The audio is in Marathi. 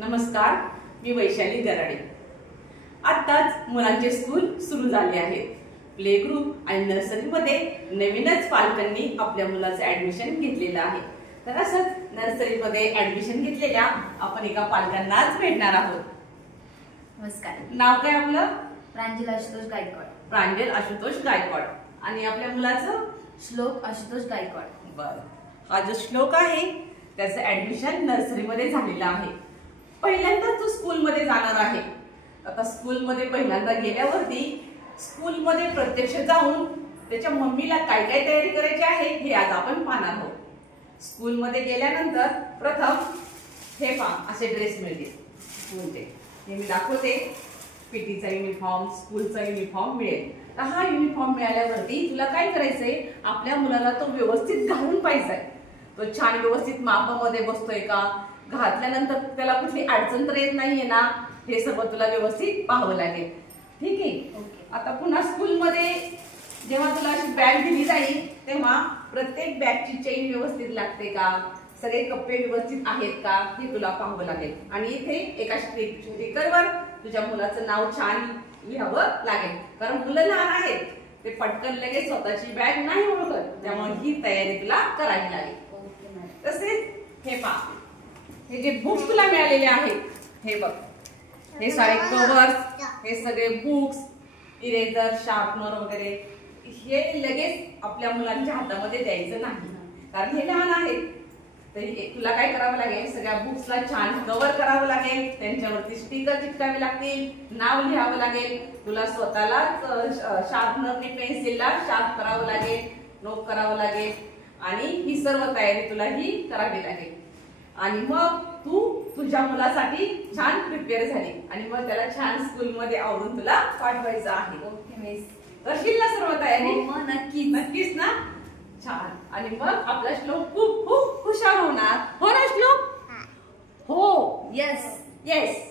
नमस्कार, मी वैशाली गराडे। आताच मुलांचे स्कूल सुरू झाले आहेत। प्ले ग्रुप आणि नर्सरी मध्ये नवीनच पालकांनी आपल्या मुलाचं ऍडमिशन घेतलेलं आहे। तर असंच नर्सरी मध्ये ऍडमिशन घेतलेल्या आपण एका पालकांनाच भेटणार आहोत। नमस्कार, नाव काय आपलं? प्रांजल आशुतोष गायकवाड। प्रांजल आशुतोष गायकवाड। आणि आपल्या मुलाचं? श्लोक आशुतोष गायकवाड। बरं, हा जो श्लोक आहे त्याचं ऍडमिशन नर्सरी मध्ये झालेलं आहे। पहिल्यांदा तो स्कूल मध्ये जाणार आहे। आता स्कूल मध्ये पहिल्यांदा गेल्यावरती स्कूल मध्ये प्रत्यक्ष जाऊन त्याच्या मम्मीला काय काय तयारी करायची आहे हे आज आपण पाहणार आहोत। स्कूल मध्ये गेल्यानंतर प्रथम हे पहा, असे ड्रेस मिळतील स्कूलचे। हे मी दाखवते, पीटीचा युनिफॉर्म, स्कूलचा युनिफॉर्म मिळेल। तर हा युनिफॉर्म मिळाल्यावरती तुला काय करायचंय, आपल्या मुलाला तो व्यवस्थित घालून पाहिजे। तो छान व्यवस्थित मापामध्ये बसतोय का, घातल्यानंतर त्याला कुठली अडचण तर येत नाहीये ना, हे सगळं तुला व्यवस्थित पाहावं लागेल। ठीक आहे। आता पुन्हा स्कूल मध्ये जेव्हा तुला अशी बॅग दिली जाईल तेव्हा प्रत्येक बॅगची चेन व्यवस्थित लागते का, सगळे कप्पे व्यवस्थित आहेत का हे तुला पाहावं लागेल। आणि इथे एका स्टिकरवर तुझ्या मुलाचं नाव छान लिहावं लागेल, कारण मुलं लहान आहेत, ते पटकन लगेच स्वतःची बॅग नाही ओळखत, त्यामुळे ही तयारी तुला करावी लागेल। तसेच हे पहा, हे जे बुक्स तुला मिळालेले आहेत, हे बघ, हे सारे कव्हर्स, हे सगळे बुक्स, इरेजर, शार्पनर वगैरे हे लगेच आपल्या मुलांच्या हातामध्ये द्यायचं नाही, कारण हे लहान आहेत। तरी तुला काय करावं लागेल, सगळ्या बुक्सला छान कव्हर करावं लागेल, त्यांच्यावरती स्टिकर चिटकावे लागतील, नाव लिहावं लागेल, तुला स्वतःला शार्पनरने पेन्सिलला शार्प करावं लागेल, नोक करावं लागेल, आणि ही सर्व तयारी तुला ही करावी लागेल। आणि मग तू तुझ्या मुलासाठी छान प्रिपेअर झाली आणि मग त्याला छान स्कूल मध्ये आवरून तुला पाठवायचं आहे। ओके मिस, करशील ना सर्व तयारी? हो नक्कीच नक्कीच ना, छान। आणि मग आपला श्लोक खूप खूप हुशार होणार, हो ना श्लोक? हो, यस येस।